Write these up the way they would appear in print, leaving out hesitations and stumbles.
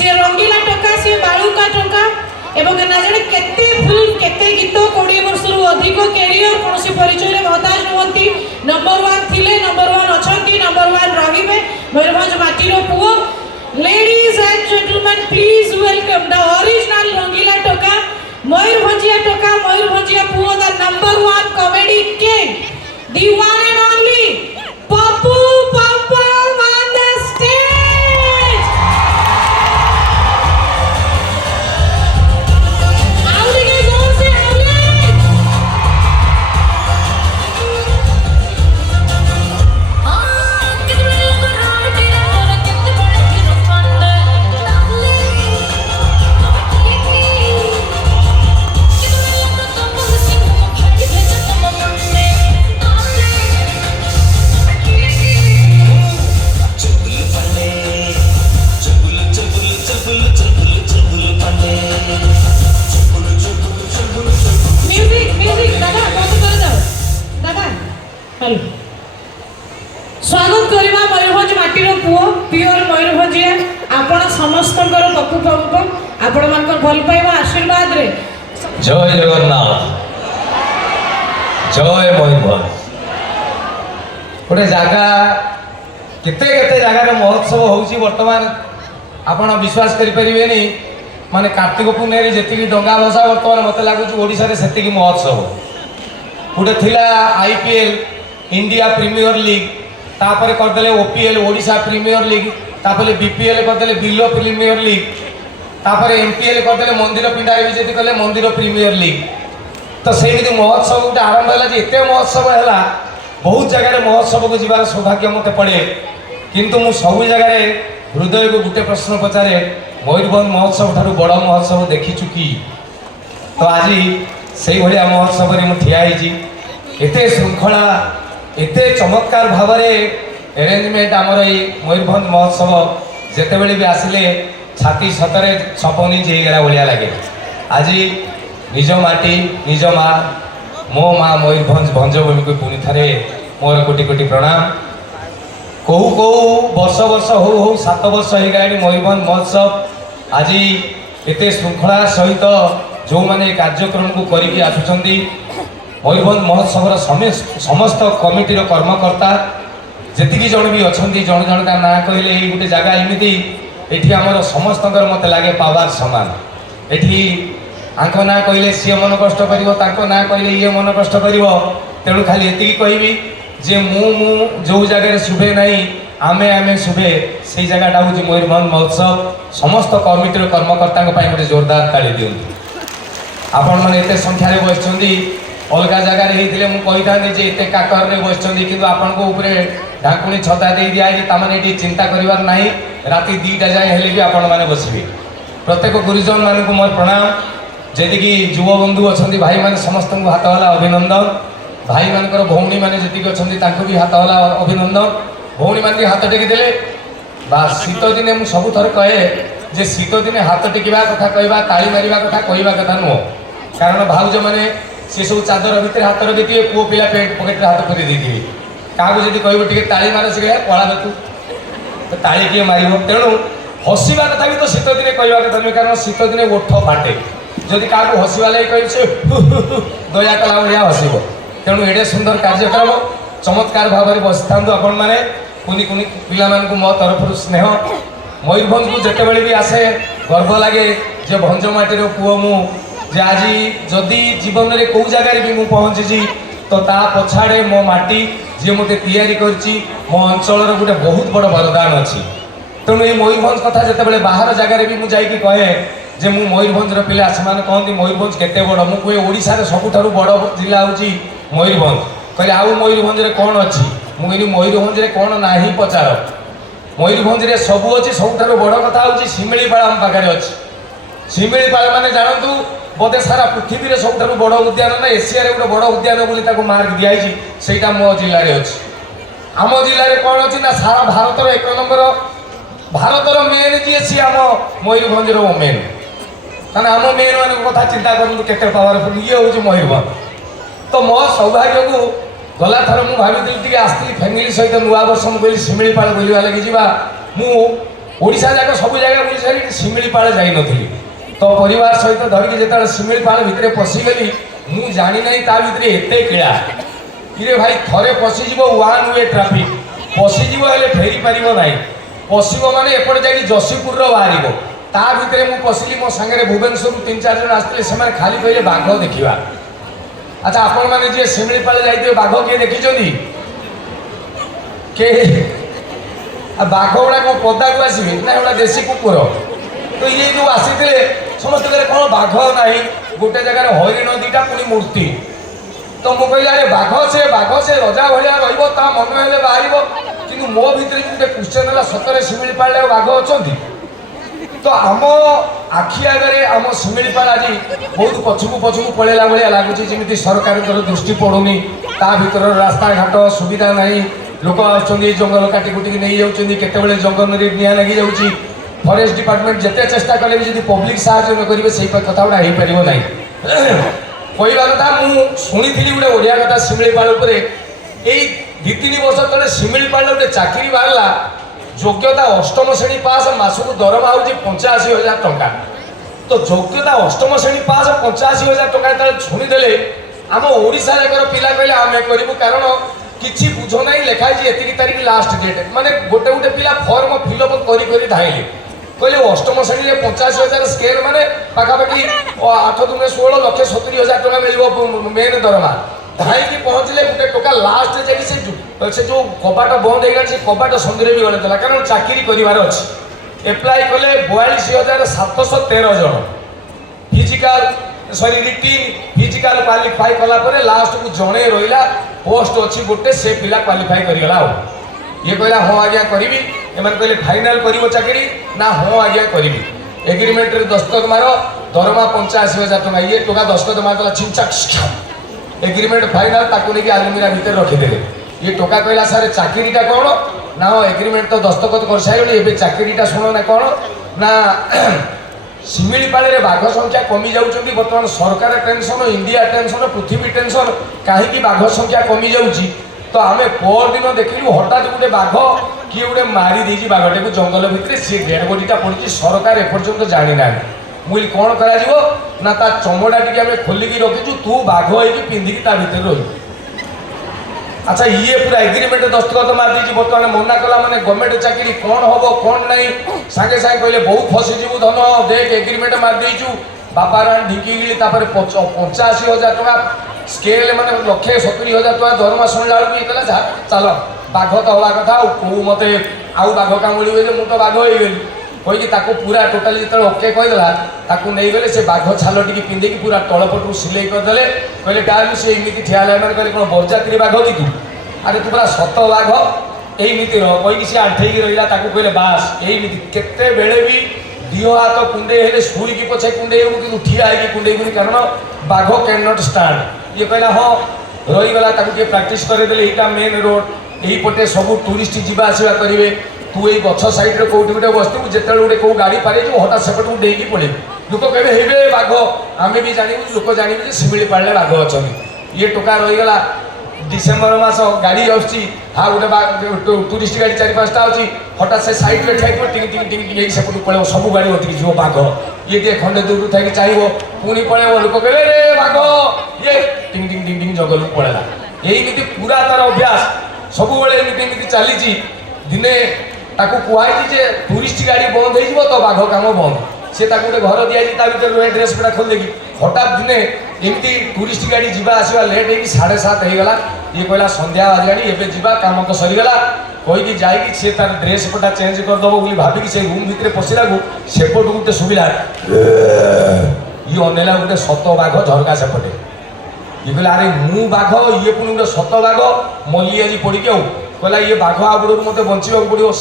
सी रंगीला टोका सी बालुका टोका एवं ना जाने केते फिल्म केते गीत 20 वर्ष रु अधिक कैरियर कोनसी परिचय रे महताज नहंती नंबर 1 थिले नंबर 1 अछंती नंबर 1 रहिबे मयूरभंज माटीरो पुओ ladies and gentleman please welcome the original रंगीला टोका मयूरभंजिया टोका मयूरभंजिया पुओ the number 1 comedy king the one and only Pappu Pappu on the stage आवड़ी के जोर से आवड़ी स्वागत करवा मयूरभंज माटीर पुओ प्योर मयूरभंजिया आपण समस्त पप्पू पप्पू आपण मान भल पाइबा आशीर्वाद रे जय जगन्नाथ जय मयूरभंज गोटे जगह केते केते जगार महोत्सव होउची वर्तमान आपण विश्वास करि परिबेनी माने कार्तिक पुनेरी जेतिकी डंगा भसा वर्तमान मते लागुची ओडिसा रे सेतिकी महोत्सव गोटे थिला आईपीएल इंडिया प्रीमियर लीग तापर करदेले ओपीएल ओडिशा प्रीमियर लीग तापर बीपीएल करदेले बिलो प्रीमियर लीग तापर एमपीएल करदेले मंदिर पिंडारे भी जेति कले मंदिर प्रीमियर लीग तो सेमिति महोत्सव गोटे आरंभ है एते महोत्सव है बहुत जगह महोत्सव को जीवार सौभाग्य मत पड़े किंतु मु सब जगह हृदय को गोटे प्रश्न पचारे मयूरभंज महोत्सव ठारू बड़ महोत्सव देखी चुकी तो आज से भाया महोत्सव में ठिया एते श्रृंखला एते चमत्कार भाव अरेंजमेंट आमर ये मयूरभंज महोत्सव जितेबले भी आसिले छाती सतरे छपनी जेगला भाया लगे आज निज माटी निज माँ मो माँ मयूरभंज भंजभूमि को पुणी थे मोर कोटि कोटि प्रणाम कौ कौ वर्ष वर्ष हो 7 वर्ष हो गला मयूरभंज महोत्सव आज एते श्रृंखला सहित जो मैंने कार्यक्रम को करके आसुंच मयूरभंज महोत्सव समस्त कमिटी कर्मकर्ता जी जन भी अच्छा जन जन का ना कहले गोटे जगह एमती ये आमर समस्त मत लगे पावर सामान ये आंख ना कहले सी मन कष्ट कर ना कहले ये मन कष्ट कर तेणु खाली ये कहबी जे मु जो जगह शुभे ना आमे आमे शुभे से जगह हूँ मयूरभंज महोत्सव समस्त कमिटी कर्मकर्ता गोटे जोरदार ताली दिंतु आपण मैंने एत संख्यार बस अलग जगार होते मुझे जे एत काकर बस कि आपण को ढाकुणी छता दे दिखाई ताने चिंता करार ना राति 2टा जाए हेले भी आपण मैंने बसबे प्रत्येक गुरुजन मान को मोर प्रणाम जी युव बंधु अच्छा भाई मैंने समस्त को हाथ हला अभिनंदन भाई मानकर भौणी मैंने जी अच्छा भी हाथ हला अभिनंदन भौणी मान हाथ टेकिदे बास शीत दिने मुझे सब थर कहे जे शीत दिने हाथ टेकिबा कथा कहवा ताली मारिबा कथा कहवा कथा नुह कारण भाउज मैंने सी सब चादर भितर हाथ रखिथे पुओ पिला पेट पकेट हाथ फेरी देते क्या जब कह टे ताली मार से कला देखु तो ताली किए मार तेणु हसवा कथा भी तो शीत दिने कहवा कथा नुहे कारण शीत दिने ओठ फाटे जदि क्या हसवा लगे कह से दया कला भाया हसब तेणु एडे सुंदर कार्यक्रम चमत्कार भाव में बसी था आपण मैंने कुनी कुनी पिला मो तरफ स्नेह मयूरभंज को जितेबले भी आसे गर्व लगे जे भंज माटीर पुओ मु जे आज जदि जीवन में कौ जगार भी मुझे पहुँची तो ता पछाड़े मो माटी जी मत तैयारी करची मो अंचल गोटे बहुत बड़ वरदान अच्छी तेणु ये मयूरभंज कथा जितेबाला बाहर जगार भी मुझे कहे जे मु मयूरभंजर पिला से कहते मयूरभंज केते बड़ मुझे ओडिशा रे सबुठारु बड़ जिला हूँ मयूरभंज कहले आउ मयूरभंज रे कौन अच्छी मुझे मयूरभंज रे कौन ना पचार मयूरभंज रे सबू अच्छी सबुठारु बड़ कथा हूँ शिमिलीपाल आम पाखे अच्छी शिमिलीपाल माने जानतु बोधे सारा पृथ्वी रे सबुठारु बड़ उद्यान ना एशिया रे गोटे बड़ उद्यान बोली ताको मार्क दिखाई सेटा मो जिले में अच्छी आम जिले में कौन अच्छी ना सारा भारत 1 नंबर भारत मेन जी सी आम मयूरभंज मेन कहना आम मेन मान कथा चिंता करूँ के पावरफुल ये हूँ मयूरभंज तो मो सौभाग्य को गला थर मुझे भावी आसती फैमिली सहित नुआ वर्ष मुझे शिमिलीपाल बुलवा लगे जा ओडिशा जाक सब जगह बुझी सारी शिमिलीपाल जाई नथिली तो परिवार सहित धरिक जेता शिमिलीपाल भितर पशिगली मु जानी नहीं ता भितर एते किड़ा इरे भाई थरे पशिजिवो वन वे ट्रैफिक पशिजिवो हेले फेरी परिबो नाही पशिबो माने एपट जाई जसीपुर रो बाहरिबो ता भितर मु पशिली मो संगे भुवनेश्वर 3-4 जन आस्ते से खाली कहले बाघ देखिबा। अच्छा आपण माने जे शिमिलीपाल जाइते बाघ के देखि जदी के बाघ गुड़ा कौन पदा को आसबे ना गोटा देशी कुकुर तो ये जो आसी समस्त कौन बाघ ना गोटे जगह हरिण दीटा पुणी मूर्ति तो मुझे कहली अरे बाघ से रजा भाया रहा मन हेल्ले बाहर कि मो भितर गोटे क्वेश्चन है सतरे शिमिलीपाल बाघ अच्छा तो आम आखि आगे आम शिमिलीपाल आज बहुत पछकू पलैला भाया लगुच जमी सरकार दृष्टि पड़ूनी ता भर रास्ता घाट सुविधा नहीं लोक आसुच्च जंगल काटी कुटिक नहीं जाऊँच केतबेले जंगल निआं लगी जाऊँगी फरेस्ट डिपार्टमेंट जिते चेष्टा कले भी जब पब्लिक साहय न करेंगे से कथा गुड़ा हो पार ना कहवा कथा मुझी गोटे ओडिया कथा शिमिलीपाल यही 2-3 वर्ष तले शिमिलीपाल गोटे चाकरी बाहरला योग्यता 8म श्रेणी पास मासक दरमा हो 85,000 टंका तो योग्यता 8म श्रेणी पास 85,000 टंका शुणीदे आम ओडिशा जाकर पिला कहले आम करूँ कारण किसी बुझ ना लिखाई एति तारीख लास्ट डेट माने गोटे गोटे पिला फॉर्म फिलअप करी धाइले कहले 8म श्रेणी 85,000 स्केल माने पाखापाखि 8 दूने 16 लक्ष 70,000 टका मिल मेन दरमा धाई पहुँचले गोटे टका लास्ट जाकि से जो कबाट बंद हो गया कबाट संधि भी गले कारण चाकरी करार अच्छी एप्लाय कले 42,713 जन फिजिकाल सॉरी रिटिन फिजिकाल क्वालिफाई कला लास्ट को जड़े रहा पोस्ट अच्छी गोटे से पिला क्वालिफाई करगला ये कहला हाँ आज्ञा करी एम कहले फाइनाल कर चाकरी ना हाँ आज्ञा करी एग्रीमेंट रे दस्तखत मार दरमा 85,000 टका ये टका दस्तखत मारदेला छिंचा एग्रीमेंट फाइनाल ताकू लेकिन आलमीरा भितर रखीदे ये टका कहला सारे चाकरीटा कौन ना एग्रीमेंट तो दस्तखत कर सारे ए चाकरीटा शुण ना कौन ना शिमिलीपाल बाघ संख्या कमी जाऊँगी बर्तमान सरकार टेंशन इंडिया टेंशन पृथ्वी टेंशन कहीं बाघ संख्या कमी जाऊँगी तो आम पर दिन देखिलु हठात गोटे बाघ किए गोटे मारी देजी बाघटे को जंगल भितर सी डेड बॉडीटा पड़ी सरकार एपर्यंत जानी ना मुझे कौन करा ता चमड़ा टी आम खोलिकी रखीचु तू बाघ हो पिंधिकी ता भितर रही अच्छा ये पूरा एग्रीमेंट दस्तखत मारदी बर्तमान मना कला माने गवर्नमेंट चाकरी कौन हम कौन नहीं सांगे सांगे कहले बहुत फसीजु धन देख एग्रीमेंट मारदेचु बापा रान ढिकी गली 85,000 टका स्केल माने 1,70,000 टका दरमा शुणला बेलू चल बाघ तो हवा कथा मत आउ बाघ कामुड़े मुझे तो बाघ हो कहीकि पूरा टोटाली जो ओके कहीदेला नहीं गले से बाघ छाल टी पिंधिकी पूरा तलपटू सिले करदे कहले डाल सी एमती ठिया मैंने कहले कौन बरजात्री बाघ कि तू अरे तू पूरा सत बाघ यही रही सी आंठेक रहा कहले बास यही केते बेले भी दिह हाथ कुंडे हेले शुईकी पछे कुंडे कि ठिया है कुंडे कारण बाघ कैन नॉट स्टैंड ये कहला हाँ रहीगला प्राक्ट करदे यहाँ मेन रोड यही पटे सब टूरिस्ट जीवा आसवा करेंगे तू ये गछ सैड्रे कौटी गोटे बसतु जिते गोटे कौ गाड़ी पारे हठात सेपटू डेगी पड़े लोक कहे हे बाघ आम भी जानू लोक जानवे शिमिलीपाल बाघ अच्छा ये टोका रहीगला डिसेम्बर मास गाड़ी आसूँ हाँ गोटे टूरिस्ट गाड़ी 4-5टा अच्छी हठात से सैड्रे ठेक टिंग टिंग टिंग टिंग सेपटू पड़े सब गाड़ी अटकी जी बाघ ये टे खंडे दूर थी चाहिए पुणी पड़े लोक कहे रे बाघ ये टिंग टिंग टिंग टिंग जंगल को पड़ेगा यही पूरा तार अभ्यास सब एमती चली दिने ताकू कहुई जे टूरिस्ट गाड़ी बंद हो तो बाघ काम बंद से गोटे घर दिखाई रुहे ड्रेस पटा खोल देगी हठात दिने एमती टूरिस्ट गाड़ी जीवा आसवा लेट हो 7:30 होगला ये कहला संध्या बाजगाड़ी एवं जीवा कम तो सरीगला कहीकि जाकि सी तार ड्रेस पटा चेंज करदेव बोली भाविकी से रूम भितर पशिला सेपटू गोटे सुविधा ये अनेला गोटे सत बाघ झरका सेपटे ये कहला अरे मु बाघ ये पुणी गोटे सत बाघ मल्ली आज पड़ी आउ कहला ये बाघ आबड़ू मत बचा पड़ो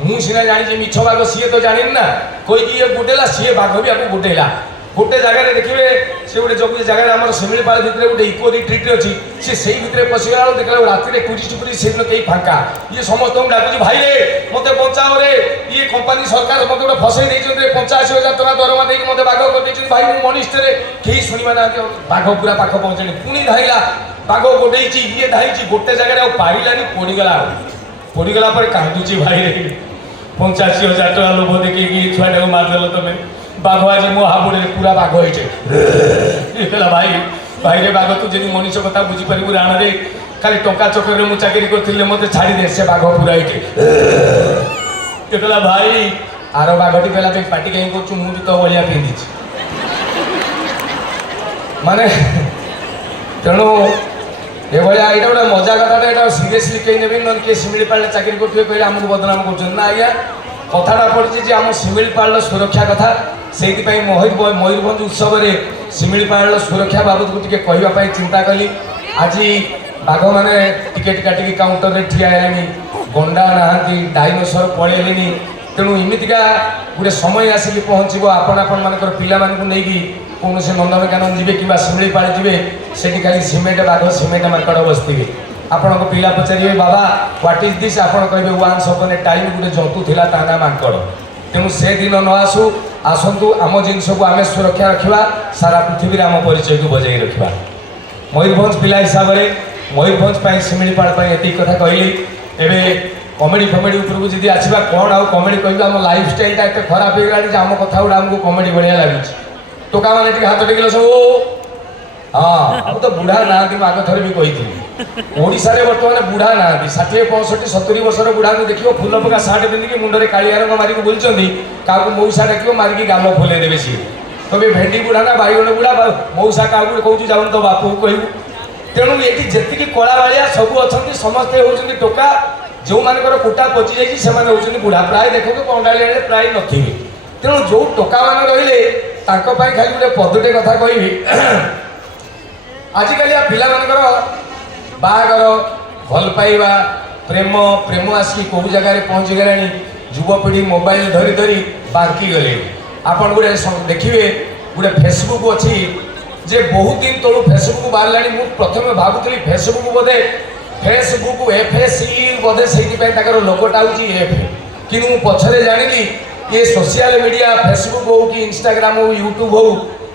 मुझे सीना जानी मिछ बाघ सी तो जानी ना कहीकि ये गोटेला सी बाघ भी आपको गोटेला गोटे जगह देखिए से गोटे जो जगह आम शिमिलीपाल भितर गोटे इको रिट्रीट अच्छी सी से भितर पशिगला देखा रात टूरिस्ट टूरिस्ट से कहीं फांका ये समस्त डाकुची भाई रे मत बचाओ रे ये कंपानी सरकार मत गोटे फसई 85,000 टका दरमा देख मत बाघ कर भाई मुझे मनिष्ठे कहीं शुणा ना बाघ पूरा पाख पहुँचे पुणी धाइला बाघ गोटे ये धाई गोटे जगह पारानी पड़गला पर कांदुची भाई रे 85,000 टका लोभ देखिए छुआटा को मारदेल तुम बाघ आज मो हाबुड़े पूरा बाघ होइछे भाई भाई रे बाघ तू जदि मनीष कथा बुझीपारू राण रे खाली टंका चक्कर में चाकरी करते मत छाड़ी दे से बाघ पूरा ये भाई आर बाघटी पहला पार्टी कहीं कर मुझे तो भाया पिंधि माने तेणु ये यहाँ गोटे मजा कथा सीरीयसली कहीं नेबी ना किए शिमिलीपाल चाकरी करेंगे कहले आमको बदनाम कर ना आज्ञा कथाटा पड़ी जे आम शिमिलीपाल सुरक्षा कथा से मयूरभंज उत्सव में शिमिलीपाल सुरक्षा बाबद को कहवाई चिंता कली आज बाघ मैंने टिके काटिकी काउंटर में ठिया है गंडा नहांती डायनोसर पलैले तेणु इमितिका गोटे समय आसिक पहुँचब आपण मानकर पिला नहीं कौन से नंदनकानन जी कि शिमिलीपाल जी से खाली सीमेंट बाघ सीमेंट मार्केट बसते आपण पिला पचारे बाबा व्हाट इज दिस आप कहे वान्स अपन ए टाइम गोटे जंतु थिला ता ना मांकड़ तेणु से दिन न आसू आसतु आम जिनस को आम सुरक्षा रखा सारा पृथ्वी आम परिचय को बजाई रखा मयूरभंज पिला हिसाब से मयूरभंज शिमिलीपाल ये कथा कहली एवं कमेडी फमेडी उपरको जी आसवा कौन आउ कमेडी कह आम लाइफ स्टाइलटा एत खराब हो गला आम कथा गुड़ा आमको कमेडी भाया लगुच टोका मैंने हाथ टेकिल सब हाँ अब तो बुढ़ा ना आग थर भी कही ओडिशा रे बर्तमान बुढ़ा ना 60 65 70 वर्षर बुढ़ा को देखिए फुल पका सार्ट पिंधिकी मुंडे कालिया रंग मारिक बुलूँ क्या मऊसा डाक मारिकी गाल फुले देवे सी कहे भेंडी बुढ़ा ना बैगण बुढ़ा मऊसा क्या कहूँ जाऊन तो बापू कहू तेणु ये जी कला भाया सब अच्छा समस्ते होती टोका जो मानकर कुटा पचि जाइए बुढ़ा प्राय देखो कंडाली प्राय नथिबे तेणु जो टोका मान रही खाली गोटे पदटे कथा कहि आजिकल पिला बाहागर भल पाइबा प्रेम प्रेम आसिक कौ जगह पहुँची गला युवपीढ़ी मोबाइल धरी धरी बांकी गले आपन गोटे देखिए गोटे फेसबुक अच्छी जे बहुत दिन तलू फेसबुक बाहर मुझे प्रथम भावुली फेसबुक बोधे फेसबुक FSE बोधे से लोगोटा हूँ एफ कि पछरे जानी ये सोशल मीडिया फेसबुक हो कि इंस्टाग्राम हो यूट्यूब हो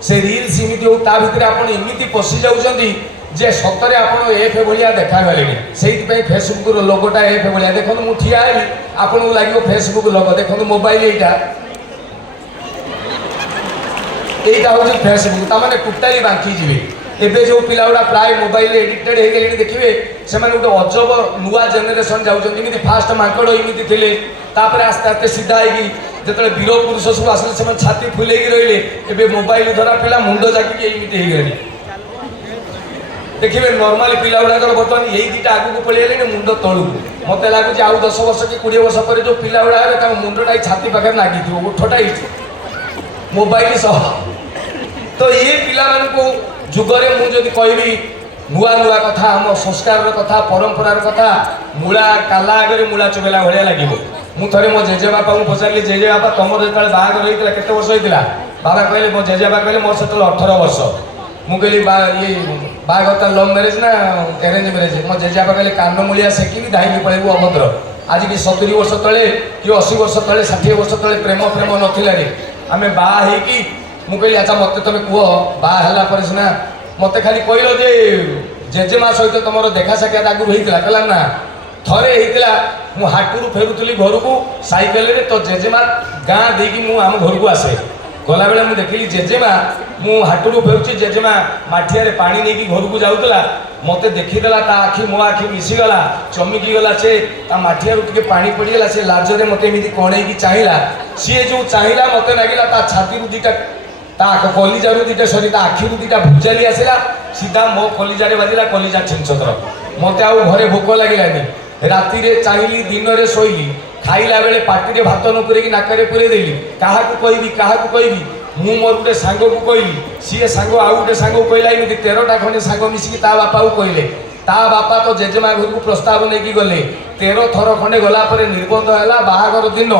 से रील्स इमिति हो ता भितर आपण इमिति पशि जाउछंती जे सतरे आपण एफ भलिया देखा गले से फेसबुक लोगोटा एफ भलिया देखो मु ठिया है आपन को लागियो फेसबुक लोगो देखो मोबाइल एटा हूँ फेसबुक ताने टोटाली बांकी जी एबे जो पिला गुड़ा प्राय मोबाइल एडिक्टेड हो गए देखिए से गोटे अजब नुआ जेनेरेशन जाऊँगी फास्ट मांकड़ इमिति थे तापर आस्ते आस्ते सीधा है जिते वीर पुरुष सब आसले से छाती फुले रही ए मोबाइल धरा पिला मुंड जागिक एमती हो गए देखिए नॉर्मल पिला गुड़ाक बर्तमान यही दुटा आगू पलैले मुंड तलू मत लगुच आउ 10 वर्ष कि 20 वर्ष पर जो पिला गुड़ा है मुंडटा छाती पाखे लगी उठटा मोबाइल सह तो ये पिला जुगरे मुझे कहबी नुआ नुआ कथा आम संस्कार कथा परंपरार कथा मूला काला आगे मूला चुगेला भाया लगे मु थे मो जेजेबापा को पचारि जेजेबापा तुम जो बाहर होता केते वर्ष होता बाबा कहले मो जेजेबापा कहले मोर से 18 वर्ष मु कहली ये बाहर लव मैरेज ना अरेंज मैरेज मो जेजेबापा कहले कान मूलिया सेकिनी धाई पड़ेबू अभद्र आज कि 70 वर्ष तले कि 80 वर्ष तले 60 वर्ष तले प्रेम प्रेम नथिला रे आमे बाहा हेकी मु कहली अच्छा मत तुम कह बाहर सीना मत खाली कहल जे जेजेमा सहित तुम देखा साक्षात आगु होता कहला ना थरे होता मु हाटू फेरुली घर को साइकेल तो जेजेमा गाँ देकी आम घर को आसे गला बेले मुझे देखिली जेजेमा मु हाटू फेरुची जेजेमा माठिया पानी नहीं घर को जाऊला मत देखीदेला आखि मो आखि मिसीगला चमिकी गला से माठिया टे पानी पड़गला से लाजरे मत एमती कणे चाहिला सी जो चाहिला मत लगे छाती दीटा कलिजार दीटा सरी आखि दीटा भुजाली आसला सीधा मो कलिजार बाजिला कलिजा छिंचतर मत आउ घरे भोक लगे राति चाहिए दिन में शोली खाइला बेले पार्टी भात न पूरे नाक पूरे देली क्या कहबी मु मोर गोटे सांग को कहली सी सांग आउ गोटे सांग को कहला एमती 13टा खंडे सांग मिसिकी ता बापा को कहले ता बापा तो जेजेमा घर को प्रस्ताव नहीं गले 13 थर खंडे गला निबंध है बाहागर दिन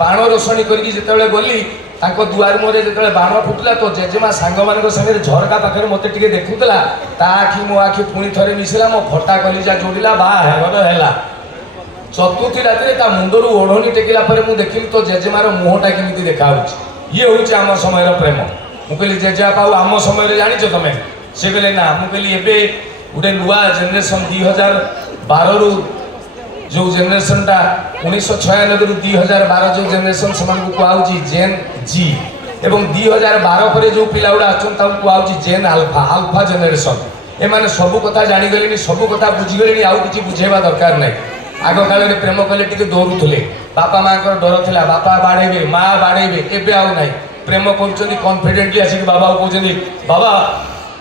बाण रोषणी करते गली दुआर मुहर जो बाण फुटला तो जेजेमा सांग मान सागर झरका पाखे मत देखुला ता आखि मो आखि पुणी थे मिसला मो फटा कलिजा जोड़िला बाहर है चतुर्थी राति मुंडर ओढ़नी टेकिला मुझे देखिली तो जेजेमार मुहटा केमी देखा ये हूँ आम समय प्रेम मु कहली जेजेबापा आम समय जाच तुम से कहले ना मु कहली एबे गोटे नुआ जेनेरेशन 2012 रु जो जेनेरेशनटा 1996 रु 2012 जो जेनेरेशन से कहुची जेन जी एवं 2012 पर जो पिला गुड़ा आछन जेन आल्फा आल्फा जेनेरेशन एमाने सब कथा जानीगले सब कथा बुझीगले आउ किसी बुझेबा दरकार नहीं। आग काल में प्रेम कले टी डरुले बापा माँ डर था बापा बाड़े माँ बाड़े एवं आउ ना प्रेम कर कन्फिडेंटली आसिक बाबा को कहते बाबा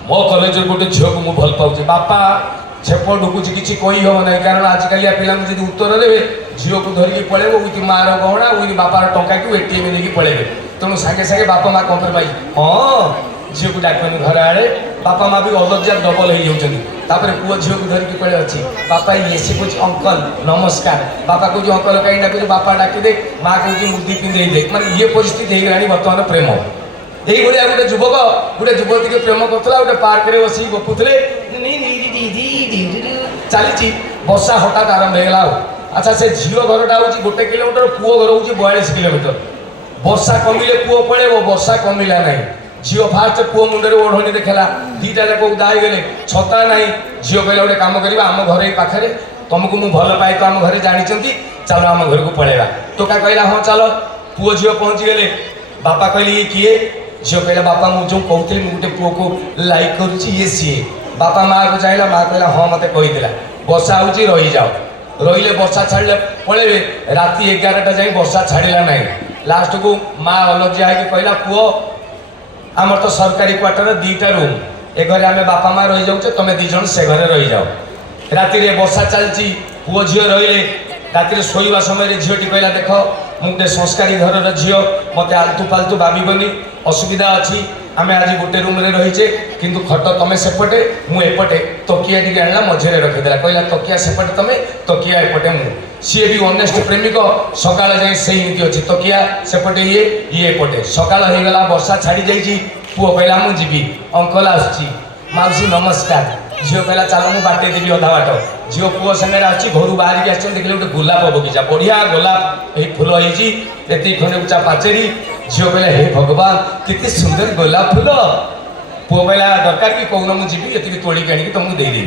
मो कलेज गोटे झील को मुझे भल पाऊँ बापा छेप ढुकुची किसी कही हम ना कारण आजिकल पिला जी उत्तर देवे झील को धरिकी पलैब विथ माँ गहना विथ बापार टंका को एटीएम नहीं पलैबे तेणु सागे सागे बापा माँ कम पाई हाँ झील को डाकनी घर आड़े बापा माँ भी अलज्जा डबल हो जापर पुओ झील को धरिकी पड़े अच्छी बापा ये सी कह अंकल नमस्कार बापा कह अंकल कहीं डाक बापा डाकिदे माँ कह मुदी पिंधे दे मैंने ये परिस्थिति होगा बर्तमान प्रेम यही भाया गोटे युवक गोटे युवती प्रेम करुला गोटे पार्क में बस गपुले चली वर्षा हठात आरंभ होगा अच्छा से झील घरटा हूँ 1 किलोमीटर पुओ घर हूँ 42 किलोमीटर वर्षा कमिले पुओ पड़े वर्षा कमिला ना झील फास्ट पुओ मुंडे ओढ़नी देखला 2टा जाक उदा हो गले छता ना झील कहला गोटे कम करवा आम घर पाखे तुमको मुझे भल पाए तो आम घर जानते चलो आम घर को पलैया टोका कहला हाँ चलो पुओ झील पहुँची गले बापा कहले ये किए झील कहला बापा मुझे जो कहती गोटे पुओ को लाइक करुच्ची ये सी बापा माँ को चाहिए माँ कहला हाँ मत कहीदेला वर्षा हूँ रही जाओ रही वर्षा छाड़े पलैबे राति 11टा जाए वर्षा छाड़ा ना लास्ट को माँ अलज्जा है कहला पुओ आमर तो सरकारी क्वार्टर 2टा रूम ए घरे आम बापा माँ रही जाऊे तुम 2 जन से घरे रही जाओ राति वर्षा चलती पुओ झील रही राति शोवा समय झीलटी कहला देख मुझे संस्कारी घर झील मत आलतू फालतू भावनी असुविधा अच्छी आम आज गोटे रूम में रहीचे किंतु खट तुम सेपटे मुझे तकिया टी आना मझे रखीदेला कहला तकिया सेपटे तुम तकिया एपटे मु सी भी ऑनेस्ट प्रेमिक सका जाए से नीति अच्छी तकिया सेपटे ये एपटे सकाल हो गला वर्षा छाड़ी जाइए पुओ कहला मु जीवी अंकल आसुची माउसी नमस्कार झील कहला चलो मुझे बाटे देवी अधा बाट झील पुओ संगे आसी घर बाहर आस देखिए गोटे गोलाप बगीचा बढ़िया गोलाप ये फूल होती खंडे उचा पाचेरी झील कहला हे भगवान कितने सुंदर गोलाप फूल पुओ कहला दरकार कि कौन मुझे ये तोड़िक आनिक तुमको देदेवी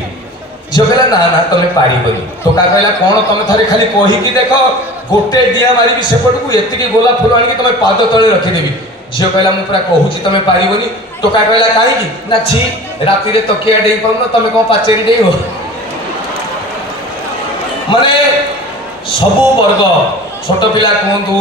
झील कहला ना ना तुम पारबनी टोका कहला कौन तुम थे खाली कहीकि देख गोटे डिया मारि सेपट को ये गोलाप फूल आनिक तुम पाद तले रखीदेवी झील कहला मुझे पूरा कहूँ तुम पारबनी टोका कहला कहीं ना छी राति तकिया डे पाऊन तुम कौन पाचेरी डे हो माने सबू वर्ग छोट पिला कहतु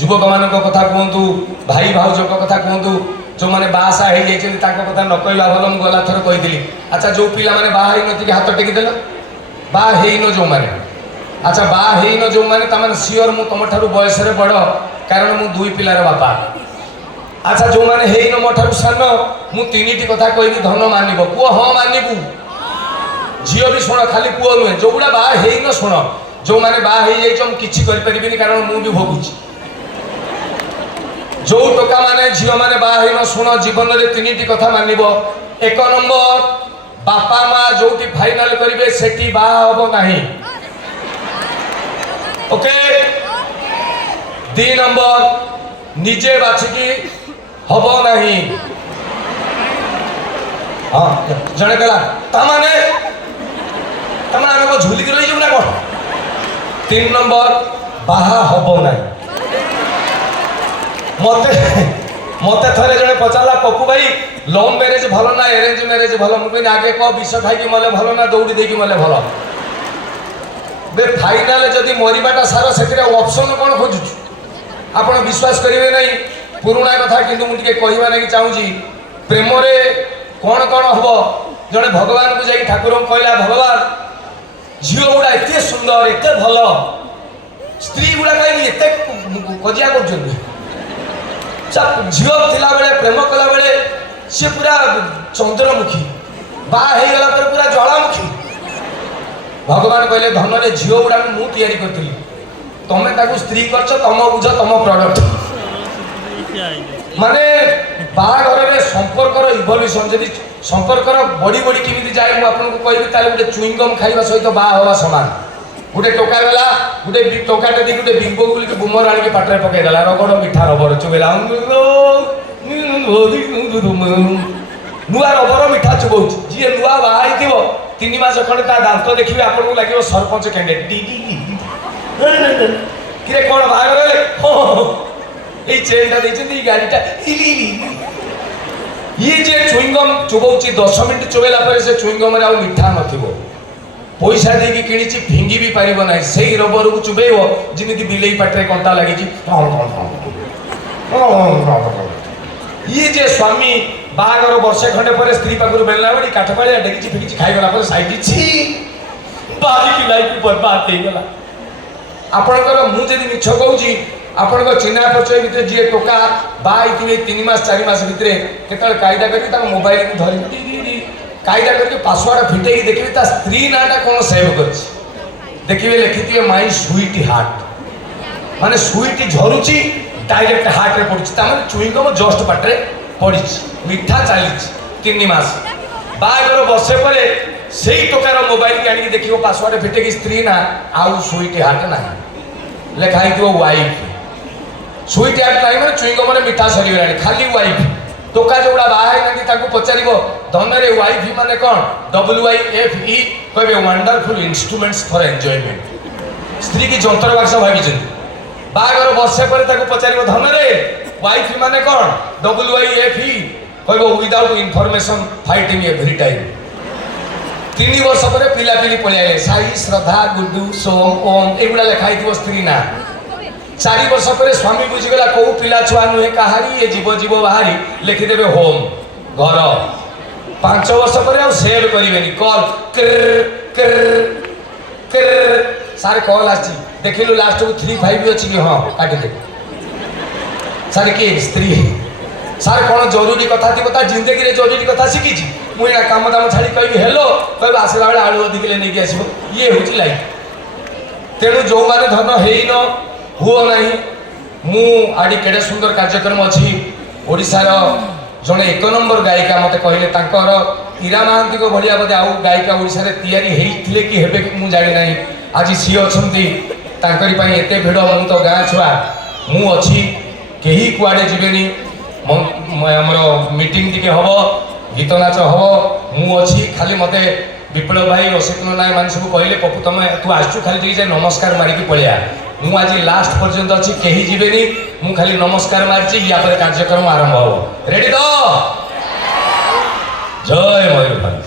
युवक मान कथा कहतु भाई भाउज कथा कहतु जो मैंने बासा हो जाता कथा न कहला भल मुझे गला थर कही अच्छा जो पिला मैंने बाहर नथिक हाथ टेकिदेल बाहर जो मैंने अच्छा बाहर जो मैंने सियोर मु तुम ठार बयस बड़ कारण मु 2 पिलार बापा अच्छा जो मैंने हेन मो ठार सान मु 3टी कथा कहबी धन मानब पुओ हाँ मानबू झील भी शुण खाली पुओ नुहे जो गुड़ा बाहर शुण जो मैंने बाहर किसी करें कारण मुझे भोगुची जो टोका माने झील माने बाहर शुण जीवन में 3टी कथा मानब 1 नंबर बापा माँ जो फाइनाल करेंगे से बाहब नहीं ओके 2 नंबर निजे बाछिकी हम नहीं हाँ जड़े कहला ताने आम झुलिक रही जाऊ ना कौन 3 नंबर बाहा हम ना मत थे जड़े पचारा पप्पू भाई लव मैरेज भल ना अरेंज मैरेज भल मुझे आगे कह विष खाई मले भल ना दौड़ी देकी मले भल बे फाइनाल जदि मरवाटा सार से ऑप्शन कौन खोजु आप विश्वास करेंगे नहीं पुराणा कथा किंतु मुझे कहवा ना चाहूँगी प्रेम कौन कौन हम जड़े भगवान को जाई ठाकुर कहला भगवान झील गुड़ा एत सुंदर एत भल स्त्री गुड़ा कहीं एत कजिया कर झील थिला बेले प्रेम कला बेले सी पूरा चंद्रमुखी बागला पूरा ज्वालामुखी भगवान कहले धन रे झील गुड़ा मु तैयारी करी तुम्हें स्त्री कर तुम बुझ तुम प्रडक्ट माने बाहाघर में संपर्कर इवल्यूशन जब संपर्कर बड़ी बड़ी केमी जाए मुझे आपको कहबी गोटे चुईंगम खाइबा सहित बाहा हवा सामान गोटे टोका गला गोटे टोकाटे दी गोटे बिंबो बोल बुमर आनिक पाटे पकईदेला रगड़ मिठा रबर चुबेला नुआ रबर मिठा चुबाऊ जी नुआ बाहा 3 मास खंडे दांत देखिए आपको लगे सरपंच कैंडिडेट କିରେ କ'ଣ ବାହାଘର ହେଲେ ହଁ ଏଇ ଚେନ୍ଟା ଦେଇଛନ୍ତି ଏଇ ଗାଡ଼ିଟା ଇଏ ଯେ ଚୁଇଙ୍ଗମ୍ ଚୋବଉଛି 10 ମିନିଟ୍ ଚୋବେଇଲା ପରେ ସେ ଚୁଇଙ୍ଗମ୍ରେ ଆଉ ମିଠା ନଥିବ ପଇସା ଦେଇକି କିଣିଛି ଫିଙ୍ଗି ବି ପାରିବ ନାହିଁ ସେଇ ରବରକୁ ଚୋବେଇବ ଯେମିତି ବିଲେଇ ପାଟିରେ କଣ୍ଟା ଲାଗିଛି ଇଏ ଯେ ସ୍ୱାମୀ ବାହାଘର ବର୍ଷେ ଖଣ୍ଡେ ପରେ ସ୍ତ୍ରୀ ପାଖରୁ ବେଳିଲା ଭଳି କାଠ ପାଳିଆ ଡେକିଛି ଫେକିଛି ଖାଇଗଲା ପରେ ସାଇଡ୍ ଛି ବାହାରିକି ଲାଇଫ୍ ବର୍ବାଦ ହେଇଗଲା ଆପଣଙ୍କର ମୁଁ ଯଦି ମିଛ କହୁଛି ଆପଣଙ୍କ ଚିହ୍ନା ପରିଚୟ ଭିତରେ ଯିଏ ଟୋକା ବାହା ହେଇଥିବେ 3 ମାସ 4 ମାସ ଭିତରେ କେତେବେଳେ କାଇଦା କରିକି ତାଙ୍କ ମୋବାଇଲକୁ ଧରିକି କାଇଦା କରିକି ପାସୱାର୍ଡ ଫିଟେଇକି ଦେଖିବେ ତା ସ୍ତ୍ରୀ ନାଁଟା କ'ଣ ସେଭ୍ କରିଛି ଦେଖିବେ ଲେଖିଥିବେ ମାଇ ସୁଇଟ୍ ହାର୍ଟ ମାନେ ସୁଇଟ୍ ଝରୁଛି ଡାଇରେକ୍ଟ ହାର୍ଟରେ ପଡୁଛି ତାମାନେ ଚୁଇଙ୍ଗମ ଜଷ୍ଟ ପାଟରେ ପଡିଛି ମିଠା ଚାଲିଛି 3 ମାସ ବାହାଘର ବର୍ଷେ ପରେ ସେଇ ଟୋକାର ମୋବାଇଲ ଆଣିକି ଦେଖିବ ପାସୱାର୍ଡ ଫିଟେଇକି ସ୍ତ୍ରୀ ନା ଆଉ ସୁଇଟ୍ ହାର୍ଟ ନାହିଁ ଲେଖା ହେଇଥିବ ୱାଇଫ୍ ସୁଇଟ୍ ହାର୍ଟ ନାହିଁ ମାନେ ଚୁଇଙ୍ଗମରେ ମିଠା ସରିଗଲାଣି ଖାଲି ୱାଇଫ୍ ଟୋକା ଯୋଉଟା ବାହା ହେଇନାହାନ୍ତି ତାଙ୍କୁ ପଚାରିବ ଧନରେ ୱାଇଫ୍ ମାନେ କ'ଣ WIFE କହିବେ ୱାଣ୍ଡରଫୁଲ ଇନଷ୍ଟ୍ରୁମେଣ୍ଟସ ଫର ଏନ୍ଜୟମେଣ୍ଟ ସ୍ତ୍ରୀ କି ଯନ୍ତ୍ର ବାକ୍ସ ଭାବିଛନ୍ତି ବାହାଘର ବର୍ଷେ ପରେ ତାକୁ ପଚାରିବ ଧନରେ ୱାଇଫ୍ ମାନେ କ'ଣ WIFE କହିବ without information fighting every time 3 ବର୍ଷ ପରେ ପିଲାପିଲି ପଳେଇଲେ ସାଇ ଶ୍ରଦ୍ଧା ଗୁଡୁ ସୋମ ଓମ ଏଗୁଡ଼ା ଲେଖା ହେଇଥିବ ସ୍ତ୍ରୀ ନା 4 ବର୍ଷ ପରେ ସ୍ୱାମୀ ବୁଝିଗଲା କୋଉ ପିଲା ଛୁଆ ନୁହେଁ କାହାରି ଏ ଜୀବ ବାହାରି ଲେଖିଦେବେ ହୋମ ଘର 5 ବର୍ଷ ପରେ ଆଉ ସେଭ୍ କରିବେନି କଲ୍ ସାର୍ କଲ୍ ଆସିଛି ଦେଖିଲୁ ଲାଷ୍ଟକୁ 3-5 ଅଛି କି ହଁ କାଟିଦେ ସାର୍ କିଏ ସ୍ତ୍ରୀ ସାର୍ କ'ଣ ଜରୁରୀ କଥା ଥିବ ତା ଜିନ୍ଦଗିରେ ଜରୁରୀ କଥା ଶିଖିଛି ମୁଁ ଏଇନା କାମ ଦାମ ଛାଡ଼ି କହିବି ହେଲୋ କହିବି ଆସିଲା ବେଳେ ଆଳୁ ଅଧିକଲେ ନେଇକି ଆସିବ ଇଏ ହେଉଛି ଲାଇଫ୍ ତେଣୁ ଯେଉଁମାନେ ଧନ ହେଇନ ହୁଅ ନାହିଁ ମୁଁ ଆଜି କେଡ଼େ ସୁନ୍ଦର କାର୍ଯ୍ୟକ୍ରମ ଅଛି ଓଡ଼ିଶାର ଜଣେ 1 ନମ୍ବର ଗାୟିକା ମୋତେ କହିଲେ ତାଙ୍କର ଇରା ମହାନ୍ତିଙ୍କ ଭଳିଆ ବୋଧେ ଆଉ ଗାୟିକା ଓଡ଼ିଶାରେ ତିଆରି ହେଇଥିଲେ କି ହେବେ ମୁଁ ଜାଣିନାହିଁ ଆଜି ସିଏ ଅଛନ୍ତି ତାଙ୍କରି ପାଇଁ ଏତେ ଭିଡ଼ ମୁଁ ତ ଗାଁ ଛୁଆ ମୁଁ ଅଛି କେହି କୁଆଡ଼େ ଯିବେନି ଆମର ମିଟିଂ ଟିକେ ହେବ ଗୀତ ନାଚ ହେବ ମୁଁ ଅଛି ଖାଲି ମୋତେ ବିପ୍ଳବ ଭାଇ ଅସିତ ନାୟକ ମାନେ ସବୁ କହିଲେ ପପୁ ତମେ ତୁ ଆସୁଛୁ ଖାଲି ଟିକେ ଯାଇ ନମସ୍କାର ମାରିକି ପଳେଆ ମୁଁ ଆଜି ଲାଷ୍ଟ ପର୍ଯ୍ୟନ୍ତ ଅଛି କେହି ଯିବେନି ମୁଁ ଖାଲି ନମସ୍କାର ମାରିଛି ୟା ପରେ କାର୍ଯ୍ୟକ୍ରମ ଆରମ୍ଭ ହେବ ରେଡି ତ ଜୟ ମୟୂରଭଞ୍ଜ।